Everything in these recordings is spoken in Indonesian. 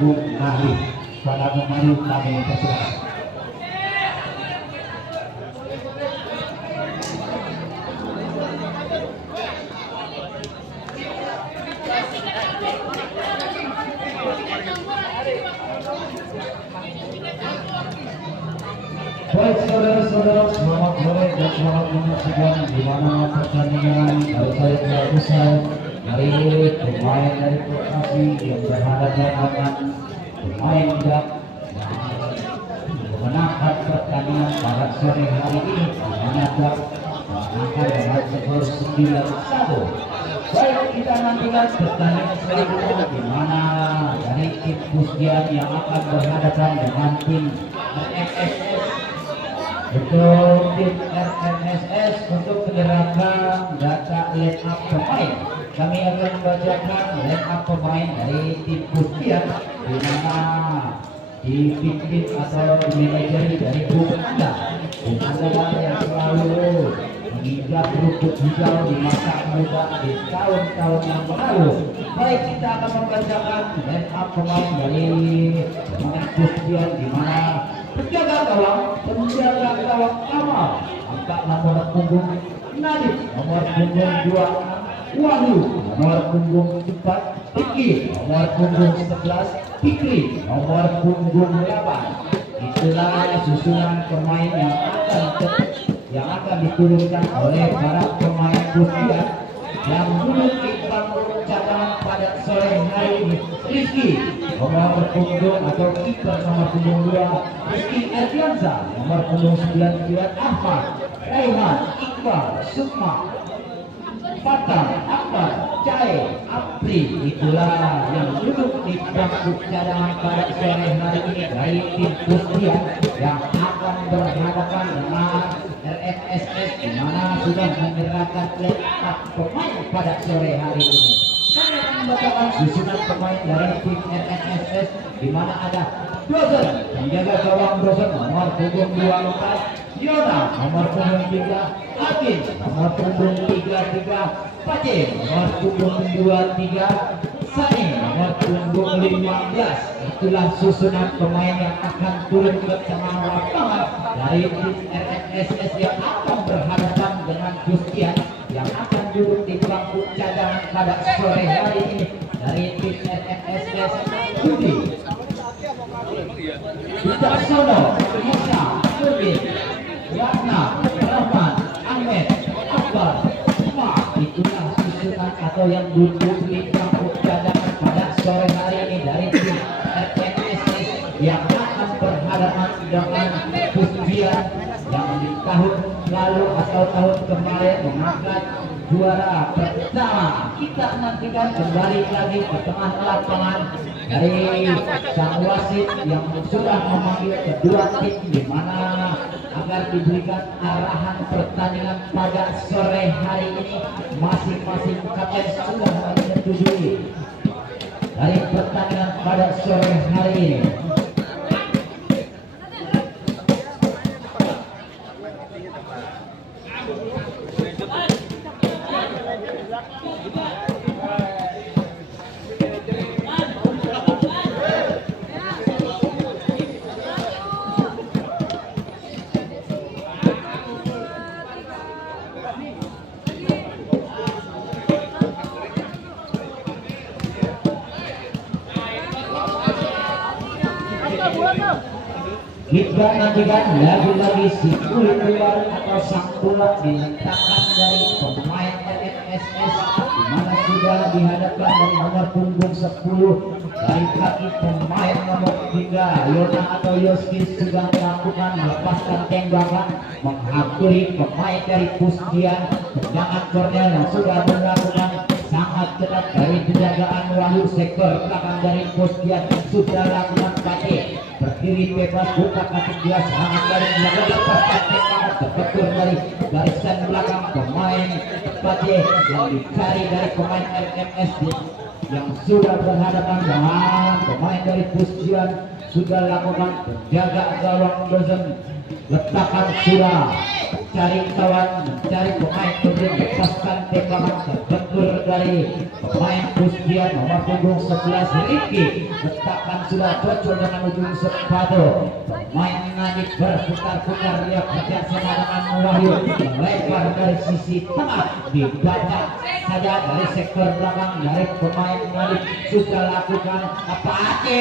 Bung Nahri pada pemain kami persilakan. Baik saudara-saudara, selamat sore dan selamat menyaksikan di mana pertandingan baru saja telah usai dari pemain dari Bekasi yang berhadapan dengan pemain yang memenangkan pertandingan pada sore hari ini di mana klub menangkan dengan skor 9-1. Baik, kita nantikan pertandingan selanjutnya di mana dari tim Pusdian yang akan berhadapan dengan tim RMSS. Untuk tim RMSS untuk menyerahkan data line up pemain, kami akan membacakan line up pemain dari tim Pusdian di mana dipimpin atau dimanajeri dari Bung Anda yang selalu menginjak rumput hijau di masa muda di tahun-tahun yang lalu. Baik, kita akan membacakan line up pemain dari pemain Pusdian di mana penjaga gawang Kamal, angka nomor punggung Nadif, nomor punggung 2 Wahyu, nomor punggung 4 Fikri, nomor punggung 11 Fikri, nomor punggung 8. Itulah susunan pemain yang akan diturunkan oleh para pemain Pusdian yang duduk di bangku cadangan pada sore hari ini. Rizky, nomor punggung atau kiper nomor punggung 2 Rizky Erdiansa, nomor punggung 99 Ahmad, Raihan, Iqbal, Sukma, Fatah, Akbar, Cai, Apri. Itulah yang duduk di bangku cadangan pada sore hari ini dari tim Pusdian yang akan berhadapan dengan RMSS di mana sudah menyerahkan pemain pada sore hari ini. Kami akan membacakan susunan pemain dari tim RMSS di mana ada Dosen, penjaga gawang Dosen, nomor punggung 24 Yona, nomor punggung 3 Hakim, nomor punggung 33 Pacim, nomor punggung 23 Sani, nomor punggung 15. Itulah susunan pemain yang akan turun ke tengah lapangan dari tim RMSS yang akan berhadapan dengan Pusdian yang akan duduk di bangku cadangan pada sore hari ini. Dari tim RMSS Budi Wicaksono, Musa, Nurdin, Ratna, Rahman, Ahmed, Akbar, Umar. Itulah susunan atau yang duduk di bangku cadangan pada sore hari ini dari tim RMSS yang akan berhadapan dengan Pusdian yang di tahun lalu atau tahun kemarin mengangkat juara pertama. Kita nantikan kembali lagi ke tengah lapangan dari sang wasit yang sudah memanggil kedua tim di mana agar diberikan arahan pertandingan pada sore hari ini. Masing-masing kapten sudah menyetujui dari pertandingan pada sore hari ini. Kita nantikan lagi-lagi si kulit luar atau sang bola diletakkan dari pemain RMSS di mana sudah dihadapkan dari nomor punggung 10 dari kaki pemain nomor 3 Yona atau Yoski sudah melakukan melepaskan tembakan menghampiri pemain dari Pusdian. Tendangan korner yang sudah melakukan sangat ketat dari penjagaan Wahyu sektor belakang dari Pusdian sudah lakukan pakai berdiri bebas buka kaki dia serangan dari belakang lepaskan tembakan terbetul dari barisan belakang pemain tepatnya yang dicari dari pemain RMS yang sudah berhadapan dengan pemain dari Pustian sudah lakukan penjaga gawang dosen letakkan sudah cari kawan mencari pemain kemudian lepaskan tembakan terbentur dari pemain Pustian nomor punggung 11 Riki letakkan sudah cocok dengan ujung sepatu pemain Nadif berputar-putar dia kerja sama dengan Wahyu melebar dari sisi tengah dibaca saja dari sektor belakang dari pemain Nadif sudah lakukan apa aja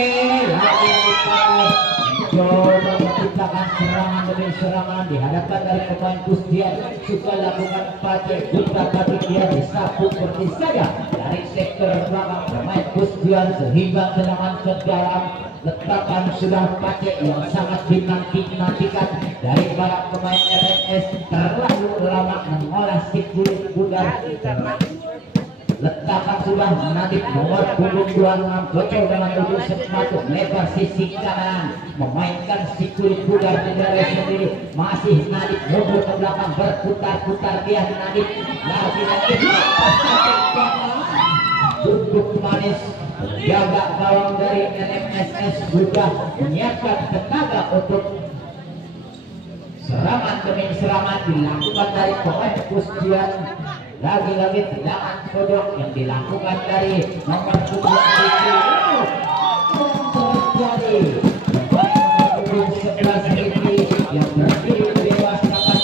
lagi yang dipakai coba menciptakan serangan demi serangan dihadapkan dari pemain Pustian sudah lakukan pakai buta kaki dia disapu seperti saja dari sektor belakang pemain Pustian sehingga serangan ke dalam letakkan sudah pakai yang sangat dinantikan dari para pemain RMS terlalu lama mengolah si kulit budar letakkan sudah Nadif nomor punggung 26 cocok dengan ujung sepatu lebar sisi kanan memainkan si kulit budar dari sendiri masih Nadif mundur ke belakang berputar-putar dia Nadif lagi-lagi cukup manis jaga gawang dari RMSS sudah menyiapkan tenaga untuk serangan demi serangan dilakukan dari pemain Pustian lagi-lagi tendangan kodok yang dilakukan dari nomor 7 terjadi pemain 11 Riki yang berdiri bebas dapat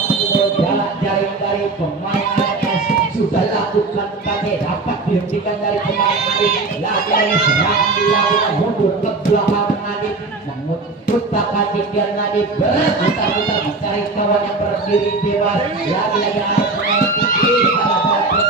jalan jaring dari pemain RMS sudah lakukan pakai dapat dihentikan dari pemain Nadif lagi-lagi serangan dilakukan mundur ke belakang Nadif memutar kaki dia Nadif berputar-putar mencari kawan yang berdiri bebas lagi-lagi ada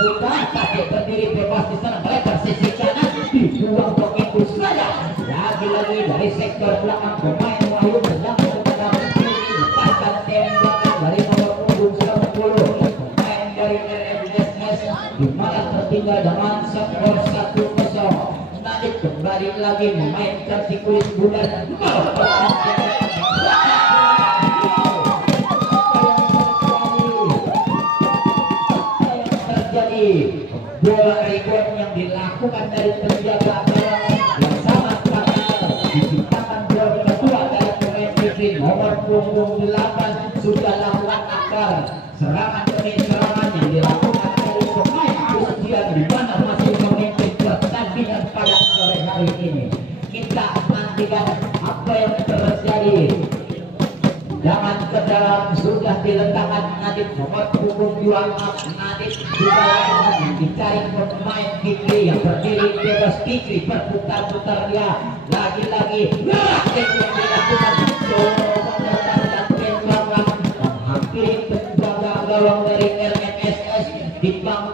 pemain pakai berdiri bebas di sana melebar sisi kanan dibuang begitu saja lagi-lagi dari sektor belakang pemain Wahyu sedang lepaskan tembakan dari nomor punggung 10 pemain dari RMSS di mana tertinggal dengan skor 1-0 Nadif kembali lagi memainkan si kulit budar bola rebound yang dilakukan dari penjaga gawang yang sangat fatal diciptakan gol kedua dari pemain Fikri nomor punggung 8 sudah lakukan akar serangan demi serangan yang dilakukan dari pemain Pustian di mana masih memimpin pertandingan pada sore hari ini kita nantikan apa yang terjadi. Jangan ke dalam sudah diletakkan Nadif nomor punggung 26 Nadif sudah dicari pemain Fikri yang berdiri bebas Fikri berputar-putar dia lagi-lagi yang dilakukan dan tembakan menghampiri penjaga gawang dari RMSS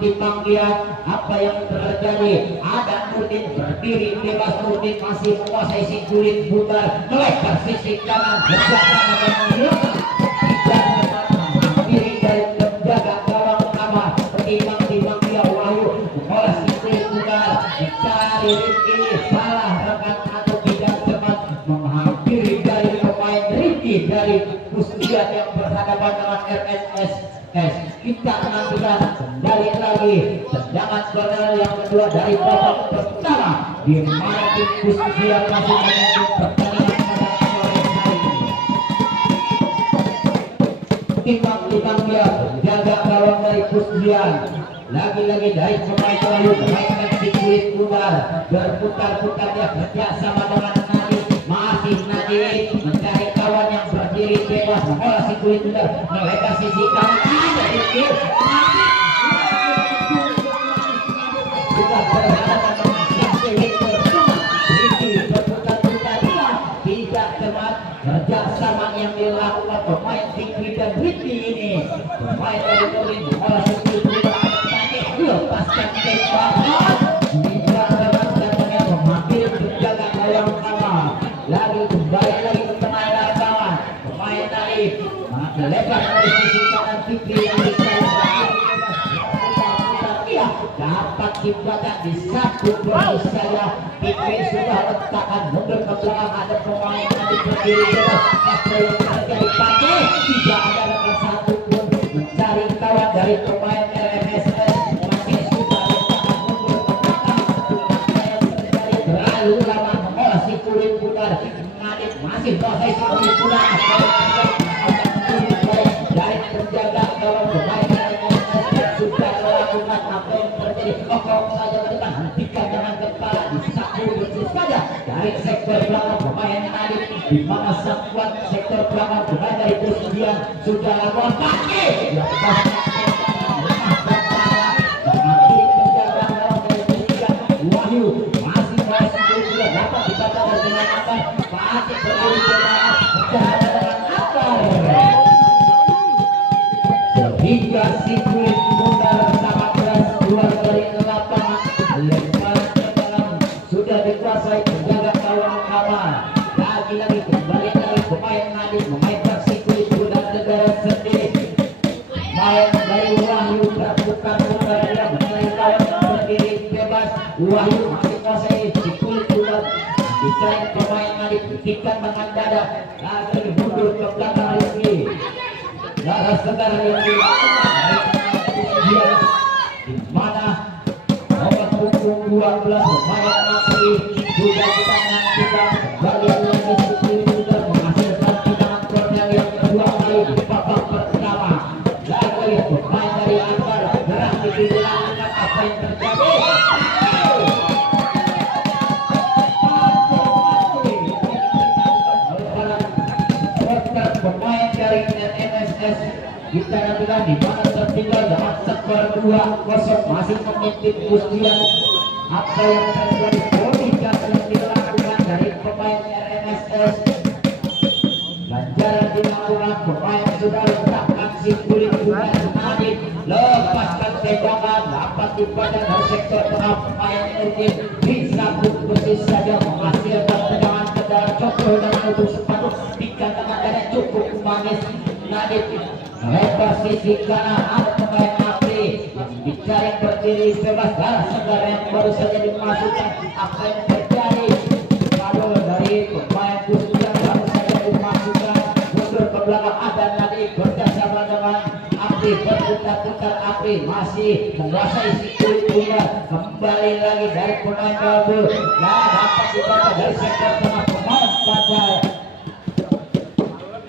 dipang dia apa yang terjadi ada Nurdin berdiri bebas Nurdin masih menguasai si kulit butar melebar sisi kanan bersama dengan Yoga tidak menghampiri dari penjaga gawang utama timbang dia Wahyu mengolah si kulit butar mencari Riki salah rekan atau tidak cepat menghampiri dari pemain Riki dari Pustian yang berhadapan dengan RMS kita nantikan kembali lagi tendangan corner yang kedua dari babak pertama di mana tim Pustian masih memimpin pertandingan pada sore hari ini. Timbang dia jaga gawang dari Pustian lagi-lagi dari pemain Wahyu memainkan si kulit budar berputar-putar dia kerja sama dengan Nadif masih Nadif mencari kawan yang berdiri bebas mengolah si kulit budar melebar sisi kanan ada Riki sudah berhadapan dengan si Riki berputar-putar dia tidak cepat kerjasama yang dilakukan pemain Fikri dan Riki ini pemain dari Nurdin mengolah si kulit budar lepaskan tembakan tidak dapat menghampiri penjaga gawang utama lalu kembali lagi ke tengah lapangan pemain Nadif lebar dari sisi kanan Fikri yang dapat dibaca di satu gol saja Fikri sudah letakkan mundur ke belakang ada pemain Nadif berdiri bebas. Apa yang terjadi Pace? Tidak ada rekan satu pun mencari kawan dari pemain RMSS. Masih sudah letakkan mundur ke belakang. Terjadi terlalu lama mengolah si kulit putar. Nadif masih proses si kulit putar. Dari penjaga gawang pemain RMSS sudah melakukan apa yang terjadi. Kokok saja ke depan, hentikan dengan kepala disapu bersih saja dari sektor belakang pemain Nadif, di mana sang kuat sektor belakang pemain dari Pustian sudah lakukan kaki. Wahyu masih juga dapat dibaca dengan akar. Pace berdiri bebas, berjalan dengan akar sehingga si kulit mundar sangat keras keluar dari lapangan. Lempar ke dalam sudah dikuasai penjaga gawang kawan. Lagi-lagi kembali dari pemain Nadif memainkan si kulit mundar negara sendiri. Main dari Wahyu berputar-putar dia mengenai kawan berdiri bebas. Wahyu masih kuasai si kulit mundar. Dicari pemain Nadif ditikan dengan dada. Lagi mundur ke belakang Rizky. Darah segar yang dilakukan dia di mana nomor punggung 12 pemain Nasri juga di tangan kita bagian lagi juga menghasilkan tendangan corner yang kedua kali di babak pertama. Lagi pemain dari Akbar gerak di belakang apa yang terjadi. Pemain dari NMSS kita nantikan di mana tertinggal dengan skor 2-0 masih memimpin Pustian. Apa yang terjadi? Bodyguard yang dilakukan dari pemain RMSS. Ganjaran dilakukan pemain sudah letakkan si kulit bunga Nadif, lepaskan tembakan dapat dibaca dari sektor tengah pemain Nurdin disambut bersih saja menghasilkan tendangan ke dalam contoh dan menutup sepatu dikatakan dari cukup manis. Nadif lebar sisi kanan ada pemain Apri yang dicari berdiri bebas. Darah segar yang baru saja dimasukkan. Apa yang terjadi? Kabel dari pemain Pustian baru saja dimasukkan. Mundur ke belakang ada Nadif bersama dengan Apri berputar-putar. Apri masih menguasai si kulit bunga. Kembali lagi dari pemain kabel dan dapat dibaca dari sektor tengah pemain Pacar.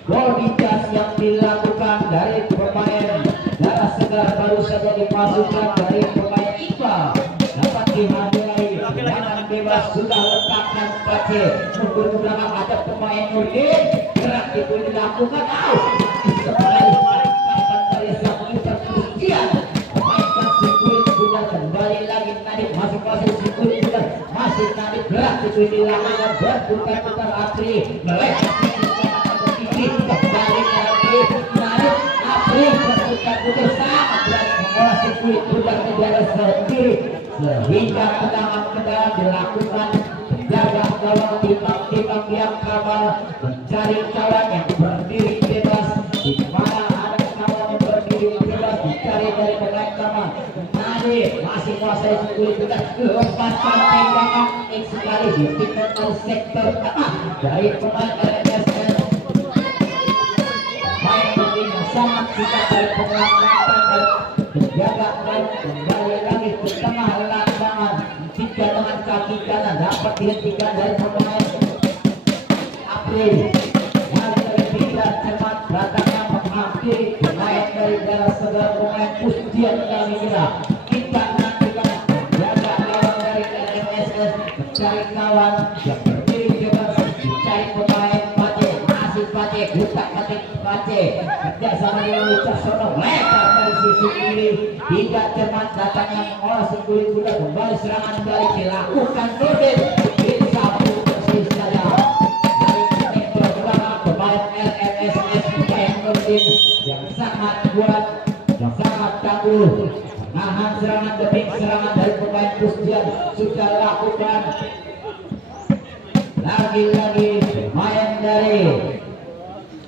Body gas yang dilakukan dari pemain Darah Segar baru saja dimasukkan dari pemain Iqbal. Dapat dihamilai dengan bebas sudah letakkan Pace. Mundur ke belakang ada pemain Nurdin. Gerak itu dilakukan out. Sekali dari sang Pustian. Memainkan si kulit bulan kembali lagi Nadif masing-masing si kulit bulan masih Nadif gerak itu dilakukan berputar-putar Apri melewati kembali lagi Nadif. Apri berputar-putar sangat berani mengolah si kulit bulan negara sendiri sehingga tendangan ke dalam dilakukan. Penjaga gawang timbang-timbang yang kamal mencari kawan yang berdiri bebas di mana ada kawan yang berdiri bebas dicari dari pemain kamal. Nadif masih menguasai si kulit bulan lepaskan tembakan sekali ditinggal dari sektor tengah dari pemain RMSS. Main yang sangat suka dari pengamatan dan penjaga dan kembali lagi ke tengah lapangan. Jika dengan kaki kanan dapat dihentikan dari pemain April. Yang terpindah cepat datangnya menghampiri pemain dari Darah Segar pemain Pustian kami kira. Kita nantikan jaga lawan dari RMSS mencari kawan yang berdiri bebas dicari pemain Pace. Masih Pace buka kaki Pace kerja sama dengan Lucas Sono lebar dari sisi kiri tidak cermat datangnya mengolah si kulit kuda. Kembali serangan balik dilakukan Nurdin disapu bersih saja dari sektor belakang pemain RMSS. Pemain Nurdin yang sangat kuat yang sangat tangguh menahan serangan demi serangan dari pemain Pustian sudah lakukan. Lagi-lagi pemain dari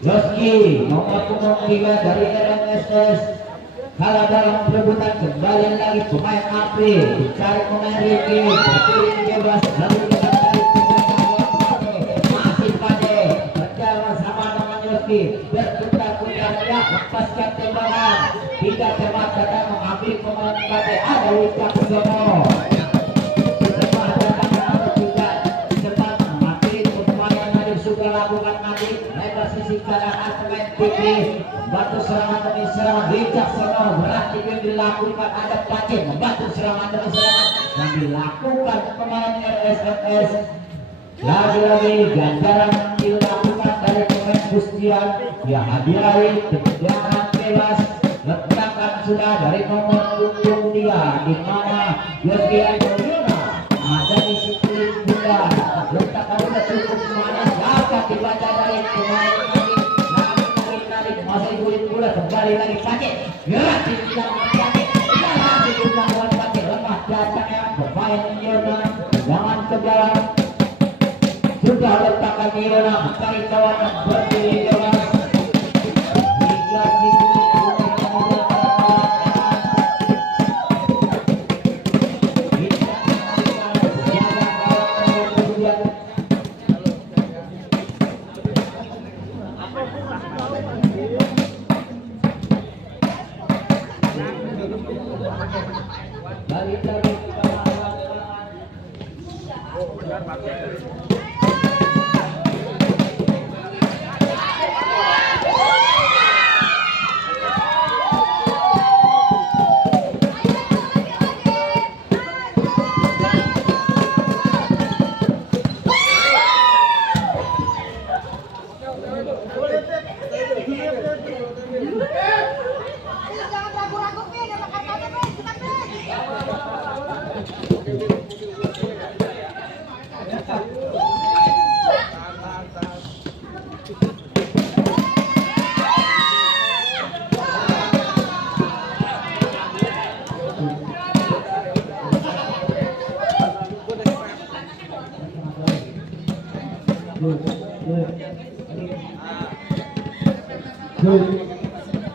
Yoski nomor punggung 3 dari RMSS kalah dalam perebutan. Kembali lagi pemain Apri dicari pemain Ricky berdiri bebas lalu dengan masih Pace Sono cepat datang juga cepat mengakhiri permainan yang sudah lakukan nanti lebar sisi kanan Atlet TV membantu serangan demi serangan Wicaksono berarti yang dilakukan ada Pacin membantu serangan demi serangan yang dilakukan pemain RSMS. Lagi-lagi ganjaran yang dilakukan dari pemain Gustian ya hadirai tendangan bebas letakkan sudah dari nomor punggung dia di mana Yogian Yona ada di situ juga letakkan sudah cukup manis dapat dibaca dari pemain lagi masih guling pula kembali lagi pakai gerak di belakang pakai gerak di belakang pakai lemah datangnya pemain Yona jangan ke belakang sudah letakkan Yona mencari kawan berdiri jelas hingga situ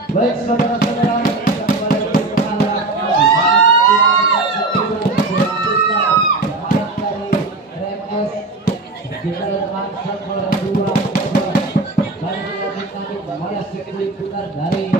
baik saudara-saudara dari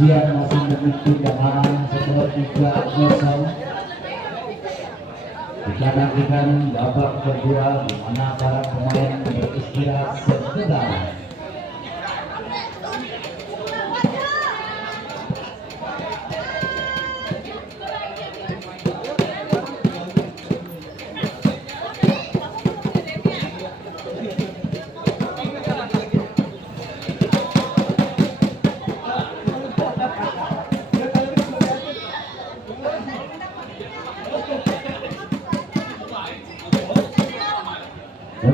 Ujian masih memimpin kemenangan setelah 3-0. Kita nantikan babak kedua di mana para pemain beristirahat sebentar.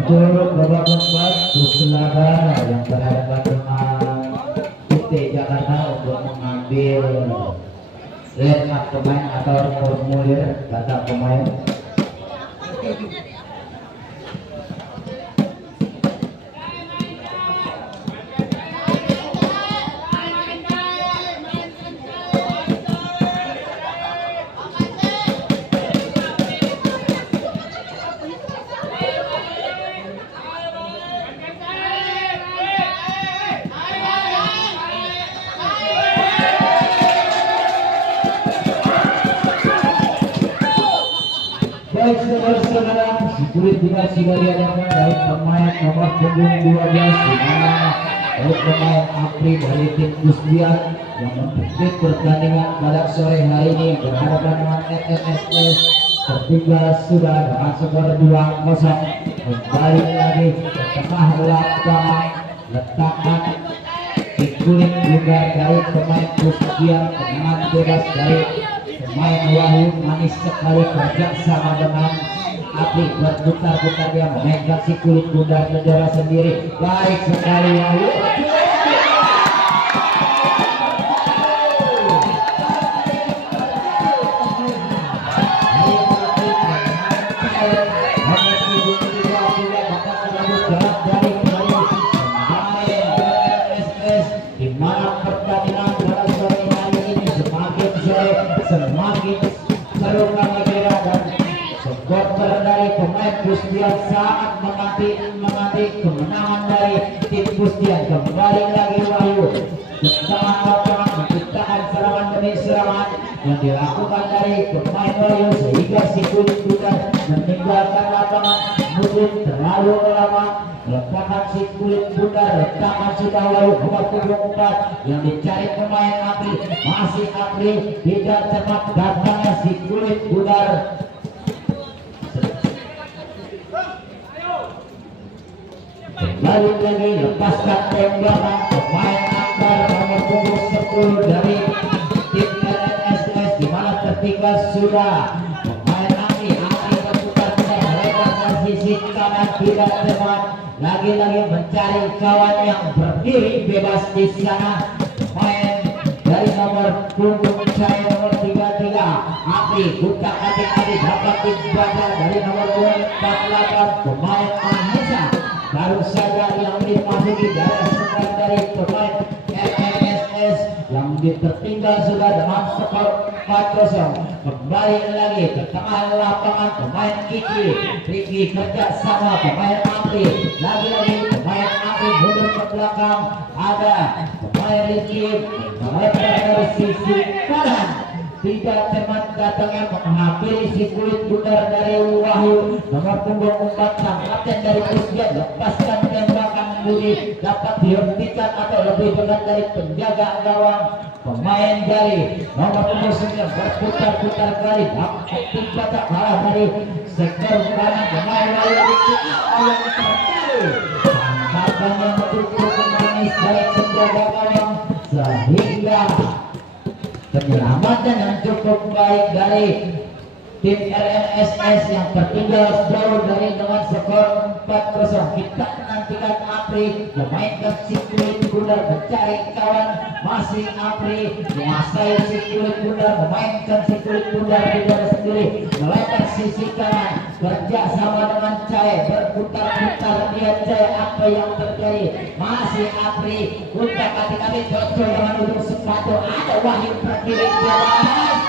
Untuk babak keempat Pusulaga yang berhadapan dengan UT Jakarta untuk mengambil line up pemain atau formulir data pemain. Baik saudara-saudara, kulit juga sudah diadakan dari pemain nomor punggung 12 di mana dari pemain Apri dari tim Kusbian yang mempetik pertandingan pada sore hari ini berhadapan dengan NMSS tertinggal sudah dengan skor 2-0. Kembali lagi ke tengah lapangan letakkan di kulit juga dari pemain Kusbian dengan bebas dari pemain Wahyu. Manis sekali kerja sama dengan Apri, berputar-putar dia memegang si kulit bundar negara sendiri. Baik sekali Wahyu. Semakin seru kami kira dan supporter dari pemain Kusbian sangat menanti kemenangan dari tim Kusbian. Kembali lagi Wahyu ke tengah lapangan menciptakan serangan demi serangan yang dilakukan dari pemain Wahyu sehingga si kulit budak meninggalkan lapangan mungkin terlalu lama. Letakkan si kulit bundar, letakkan sudah Wahyu nomor 24 yang dicari pemain Apri. Masih Apri, tidak cepat datangnya si kulit bundar. Kembali lagi lepaskan tembakan pemain Akbar nomor punggung 10 dari tim NMSS di mana tertinggal sudah pemain Apri berputar-putar melebar ke sisi kanan tidak cepat. Lagi-lagi mencari kawan yang berdiri bebas di sana. Pemain dari nomor punggung saya nomor 33 Apri buka adik-adik dapat dibaca dari nomor 48 pemain Anissa baru saja yang dimasuki dari pemain MMSS yang tertinggal sudah dengan skor 4-0. Kembali lagi ke tengah lapangan pemain Riki kerja sama pemain Apri. Lagi-lagi pemain Apri mundur ke belakang, ada pemain Riki melebar dari sisi kanan. Tidak cepat datangnya menghampiri si kulit bundar dari Wahyu nomor punggung 4 sang kapten dari Kusbian. Lepaskan tembakan Budi dapat dihentikan atau lebih dekat dari penjaga gawang pemain dari nomor punggung 9 berputar-putar kali dapat dibaca kalah dari sektor kanan pemain Wahyu yang terjadi tampakan yang cukup manis dari penjaga gawang sehingga penyelamatan yang cukup baik dari tim RMSS yang tertinggal jauh dari dengan skor 4-0. Kita menantikan Apri memainkan si kulit bundar mencari kawan. Masih Apri menguasai si kulit bundar memainkan si kulit bundar bundar sendiri melebar sisi kanan kerja sama dengan Cai berputar-putar dia Cai. Apa yang terjadi? Masih Apri untuk kaki-kaki cocok dengan ujung sepatu. Ada Wahyu berdiri jelas.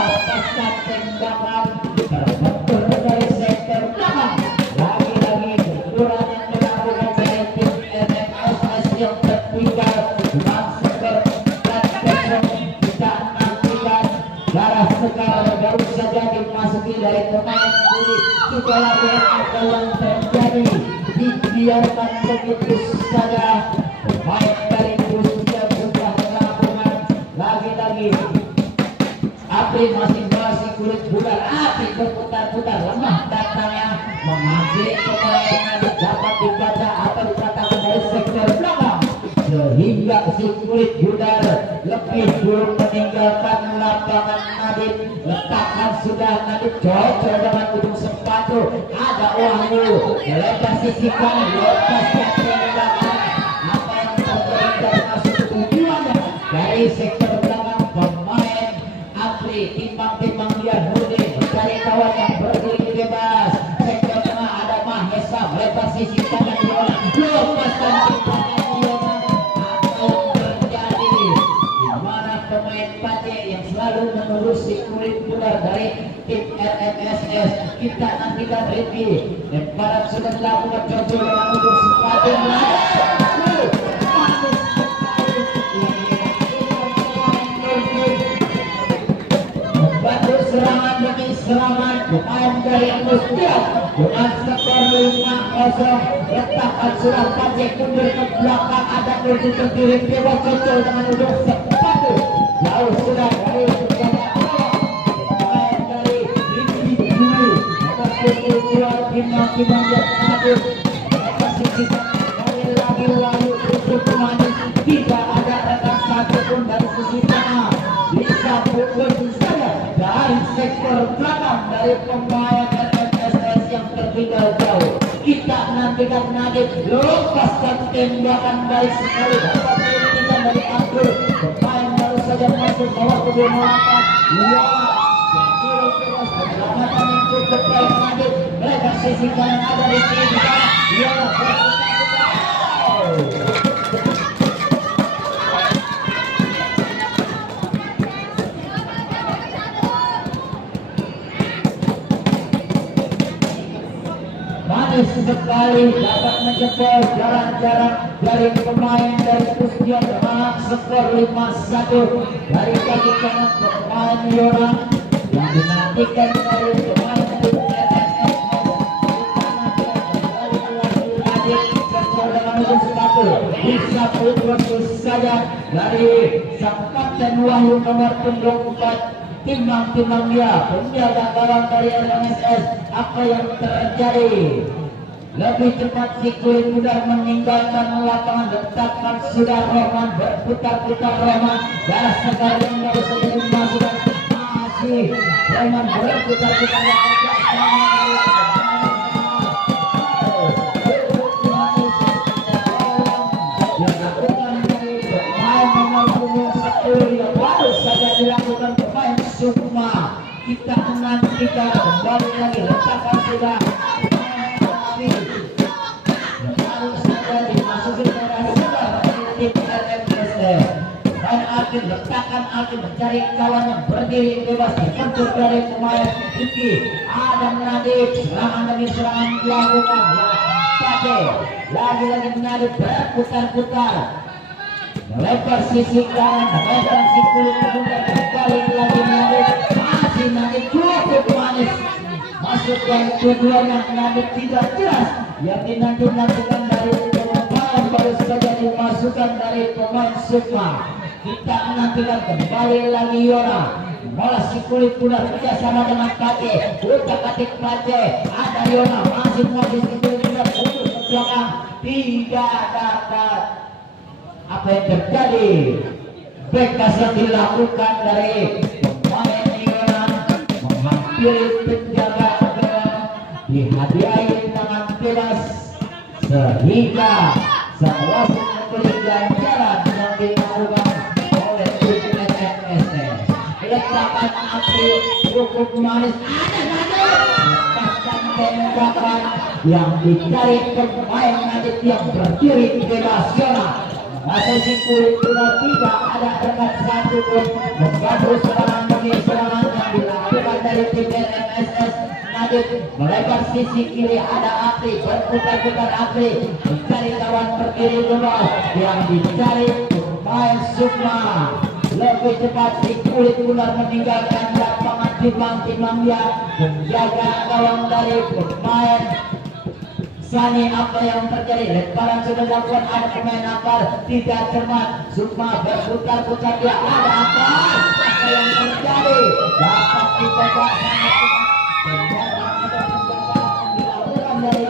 Lepaskan tembakan terbentur dari sektor belakang. Lagi-lagi benturan yang dilakukan dari tim MMSS yang tertinggal dengan skor 4-0. Kita nantikan darah segar baru saja dimasuki dari pemain kulit. Kita lakukan apa yang terjadi, dibiarkan begitu saja. Pemain dari Kusbian sudah melakukan lagi-lagi. Apri masing-masing kulit bulan. Apri berputar-putar lemah datangnya mengambil pemain dapat dibaca atau dikatakan dari sektor belakang sehingga si kulit bundar lebih dulu meninggalkan lapangan. Nadib letakkan sudah Nadib cocok dengan ujung sepatu. Ada Wahyu lepas sisihkan lepas tembakan apa yang terjadi dan masuk tujuannya dari sektor belakang pemain Apri timbang-timbang dia Nurdin mencari kawan yang berdiri bebas sektor tengah ada Mahesa lepas sisihkan dan lepaskan tembakan Yona apa yang terjadi di mana pemain Pace yang selalu menerusi kulit putar dari tim RMSS kita nantikan review lemparan sudah dilakukan Jojo dengan ujung sepatu membantu serangan demi serangan pemain dari Mustian dengan skor 5-0 letakkan sudah Pace mundur ke belakang ada Nurdin berdiri bebas Jojo dengan ujung sepatu jauh sudah dari timbang-timbang dia hadir kasih kita kali lagi Wahyu untuk manis tidak ada rekan satu pun dari sisi tengah bisa pukul saja dari sektor belakang dari pemain RMSS yang tertinggal jauh kita nantikan Nadib lepaskan tembakan baik sekali dapat diinginkan dari Abdul pemain baru saja masuk bawah ke Muhammad ya penyelamatan yang cukup baik Nadib lepas sisi kanan ada di sini ya manis sekali dapat menjebol jarak-jarak dari pemain dari Pustian dengan skor 5-1 dari kaki kanan pemain Yona yang dinantikan dari pemain tim RMS dengan ujung sepatu bisa putus saja dari sang kapten Wahyu nomor punggung 4 timbang-timbang dia penjaga gawang dari RMSS apa yang terjadi lebih cepat si kulit pudar meninggalkan lapangan letakkan sudah Rohman berputar-putar Rohman darah segar yang baru saja dimasukkan masih Rohman berputar-putar baru saja dilakukan pemain Sukma kita nantikan kembali lagi letakkan sudah baru saja dimasukin darah sudah tim RMSS dan Alvin letakkan Alvin mencari kawan yang berdiri bebas dibentuk dari pemain Iki Adam Nadib serangan demi serangan dilakukan Pace lagi-lagi Nadib berputar-putar melebar sisi kanan melebar si kulit kemudian balik lagi Nadib masih Nadib cukup manis masukkan tujuan yang Nadib tidak jelas yang dinanti-nantikan dari pemain baru saja dimasukkan dari pemain Sukma kita menantikan kembali lagi Yona malah si kulit kuda kerjasama dengan Pace utak-atik Pace ada Yona masih si kulit kuda putus ke belakang tidak dapat apa yang terjadi bekas yang dilakukan dari pemain Yona menghampiri penjaga dihadiahi dengan bebas sehingga sang wasit memberi ganjaran yang dilakukan oleh tim RMSS letakkan api cukup manis lepaskan tembakan yang dicari pemain Nadib yang berdiri bebas Yona masih si kulit sudah tidak ada rekat satu pun membantu serangan demi serangan yang dilakukan dari tim RMSS Nadib melebar sisi kiri ada Apri berputar-putar Apri mencari kawan berdiri bebas yang dicari pemain Sukma lebih cepat si kulit ular meninggalkan lapangan timbang-timbang dia menjaga gawang dari pemain Sani apa yang terjadi lemparan sudah dilakukan ada pemain akal tidak cermat Sukma berputar-putar dia ada apa yang terjadi dapat dibaca dilakukan dari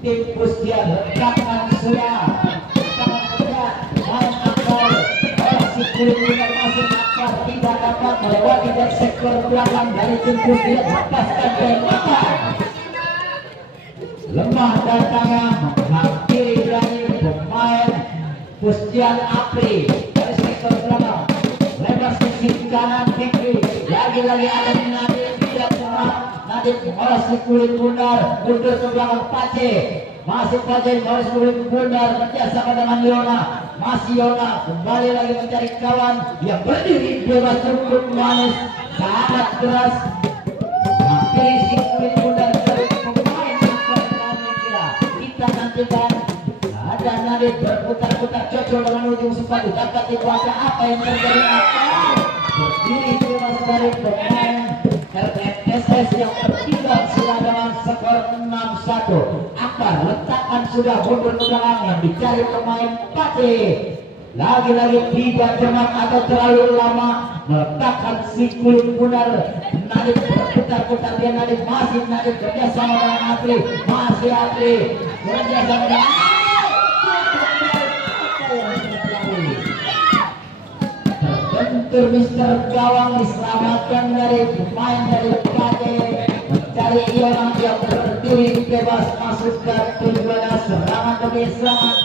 tim Pustian letakkan sudah main akal si kulit ular masih akal tidak dapat melewati dari sektor belakang dari tim Pustian lepaskan tembakan lemah datangnya menghampiri dari pemain Pustian Apri dari sektor belakang, lebar sisi kanan Fikri, lagi-lagi ada Nadif, tidak cuma Nadif mengolah si kulit bundar, mundur ke belakang Pace, masih Pace mengolah si kulit bundar, kerjasama dengan Yona, masih Yona kembali lagi mencari kawan yang berdiri bebas cukup manis, sangat keras, hampir si kulit bundar dari pemain kita nantikan. Ada Nadif berputar-putar cocok dengan ujung sepatu, dapat dibaca apa yang terjadi, akan berdiri bebas dari pemain RMSS yang tertinggal sudah dengan skor 6-1. Akbar letakkan sudah mundur ke belakang yang dicari pemain Pati. Lagi-lagi tidak cermat atau terlalu lama meletakkan si kulit bundar. Nadif berputar-putar, dia Nadif masih Nadif kerjasama dengan Apri, masih Apri kerjasama dengan terbentur Mister Gawang, diselamatkan dari pemain dari Pate, mencari orang yang berdiri bebas masuk ke tujuan serangan demi serangan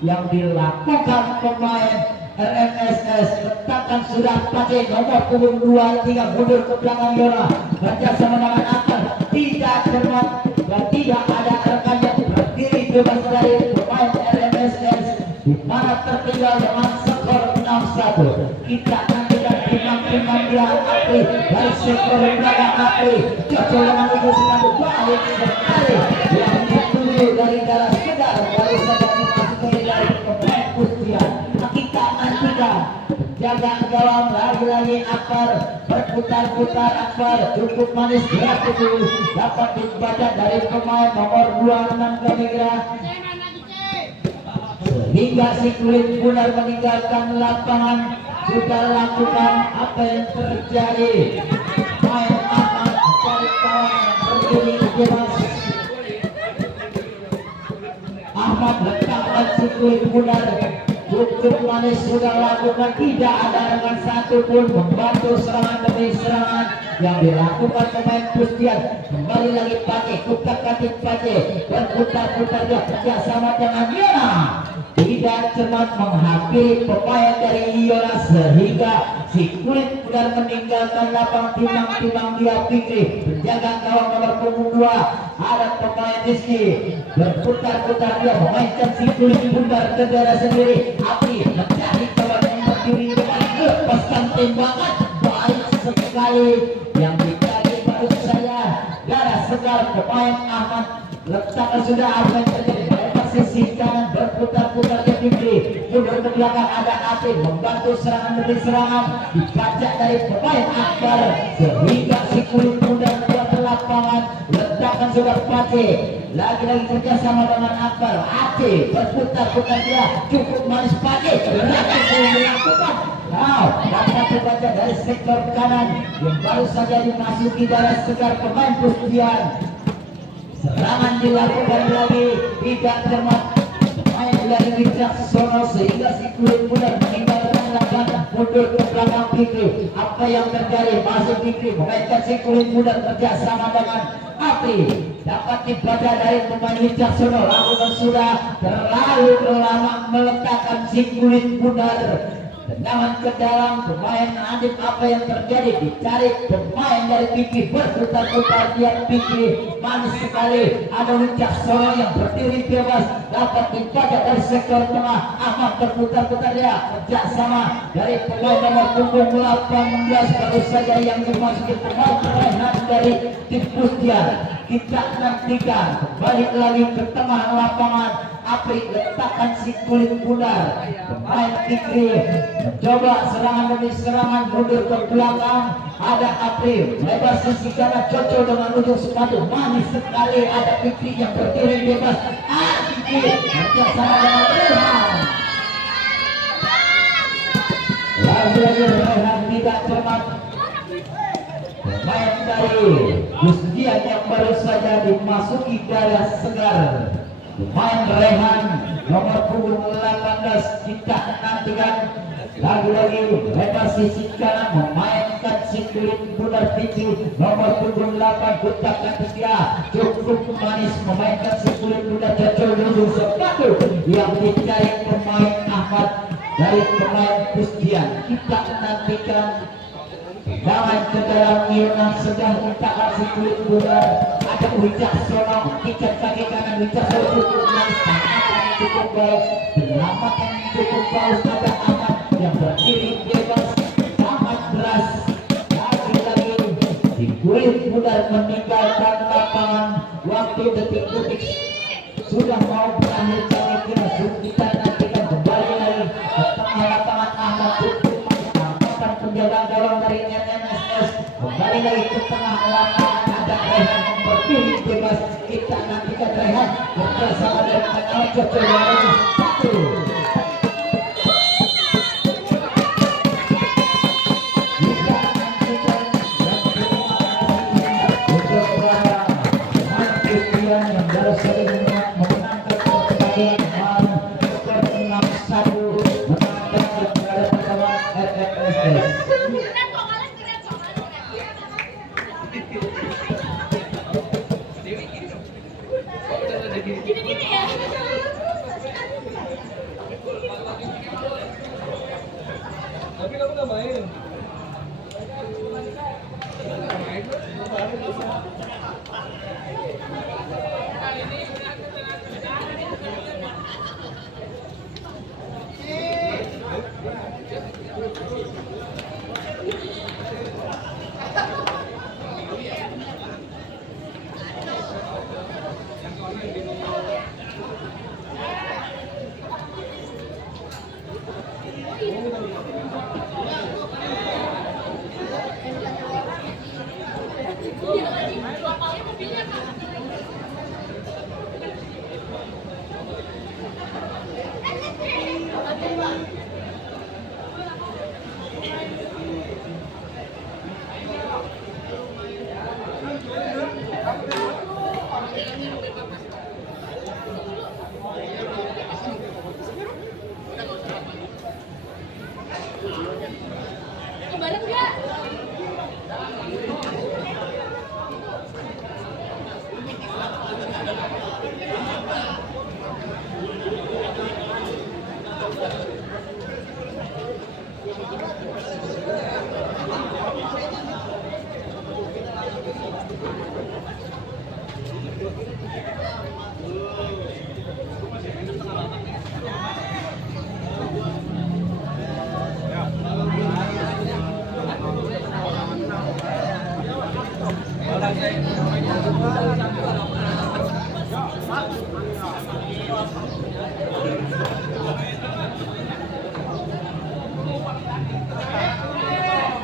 yang dilakukan pemain RMSS. Letakkan sudah Pate nomor punggung 23 mundur ke belakang Yola, kerjasama dengan Akbar, tidak cermat dan tidak ada rekan yang berdiri bebas dari pemain RMSS, di mana tertinggal dengan skor 6-1. Kita nantikan timang-timang dia Apri dari sektor belakang Apri, cocok dengan ujung sepatu balik sekali yang dituju dari darah segar, baru saja dimasuki dari pemain Pustian. Kita nantikan jaga gawang, lagi-lagi Akbar berputar-putar, Akbar cukup manis, gerak itu dapat dibaca dari pemain nomor 26 Gamigra, sehingga si kulit bundar meninggalkan lapangan. Sudah lakukan apa yang terjadi, main aman mencari kawan yang berdiri bebas. Ahmad letakkan si kulit bundar, cukup manis sudah lakukan, tidak ada rekan satupun membantu serangan demi serangan yang dilakukan pemain Pustian. Kembali lagi pakai kutak-katik Pace, berputar-putar dia kerjasama dengan Yona, tidak cermat menghampiri pemain dari Yona, sehingga si kulit bundar meninggalkan lapang. Timang-timang dia Fikri, penjaga gawang nomor punggung 2 ada pemain Rizky, berputar-putar dia memainkan si kulit bundar ke daerah sendiri. Api mencari kawan yang berdiri dengan lepaskan tembakan, baik sekali yang dicari baru saya darah segar pemain Ahmad. Letakkan sudah apa yang terjadi, sisi kanan berputar-putar ke Fikri, mundur ke belakang ada Api membantu serangan demi serangan, dibaca dari pemain Akbar, sehingga si kulit bundar keluar ke lapangan. Letakkan sudah Pace, lagi-lagi kerjasama dengan Akbar. Api berputar-putar dia, cukup manis Pace, dilakukan. Now dapat dibaca dari sektor kanan yang baru saja dimasuki darah segar pemain Pustian. Serangan dilakukan lagi, tidak cermat main dari Wicaksono, sehingga si kulit bundar meninggalkan lapangan, mundur ke belakang Fikri. Apa yang terjadi, masuk Fikri memainkan si kulit bundar kerjasama dengan Api, dapat dibaca dari pemain Wicaksono. Lakukan sudah terlalu lama meletakkan si kulit bundar, tendangan ke dalam pemain Nadif. Apa yang terjadi, dicari pemain dari Fikri, berputar-putar dia Fikri, manis sekali ada Wicaksono yang berdiri bebas, dapat dibaca dari sektor tengah. Ahmad berputar-putar dia, kerjasama dari pemain nomor punggung 18 baru saja yang dimasuki pemain dari tim Pustian. Kita nantikan balik lagi ke tengah lapangan. Apri letakkan si kulit bundar, pemain Fikri mencoba serangan demi serangan, mundur ke belakang ada Apri, lebar sisi kanan cocok dengan ujung sepatu, manis sekali ada Fikri yang berdiri bebas. Fikri kerjasama dengan Rehan, lagi-lagi Rehan tidak cermat. Pemain dari Pustian yang baru saja dimasuki darah segar, Pemain Rehan nomor punggung 18 kita nantikan lagi-lagi lepas sisi kanan memainkan si kulit bulat tinggi nomor punggung 8 puncakkan dia cukup manis memainkan si kulit bulat jatuh ujung sepatu yang dicari pemain Ahmad dari pemain Pustian. Kita nantikan jangan ke dalam Yonan sedang mintaan si kulit bulat ada Wicaksono ikat kaki kanan Wicaksono cukup manis cukup baik penyelamatan cukup bagus pada Ahmad yang berdiri bebas sangat deras lagi-lagi si kulit bulat meninggalkan lapangan waktu detik-detik sudah mau berakhir kira-kira kita nantikan kembali lagi ke tengah lapangan Ahmad cukup manis penjaga gawang dari NNSS kembali lagi ke tengah lapangan ada Rehan berdiri bebas kita nantikan Rehan bersama dengan Alco Cewara satu kita nantikan untuk para pemain Christian yang baru saja memenangkan pertandingan skor 6-1 menangkan kepada pertama RFSS. Gini-gini ya. Tapi kamu nggak main. Bareng nggak?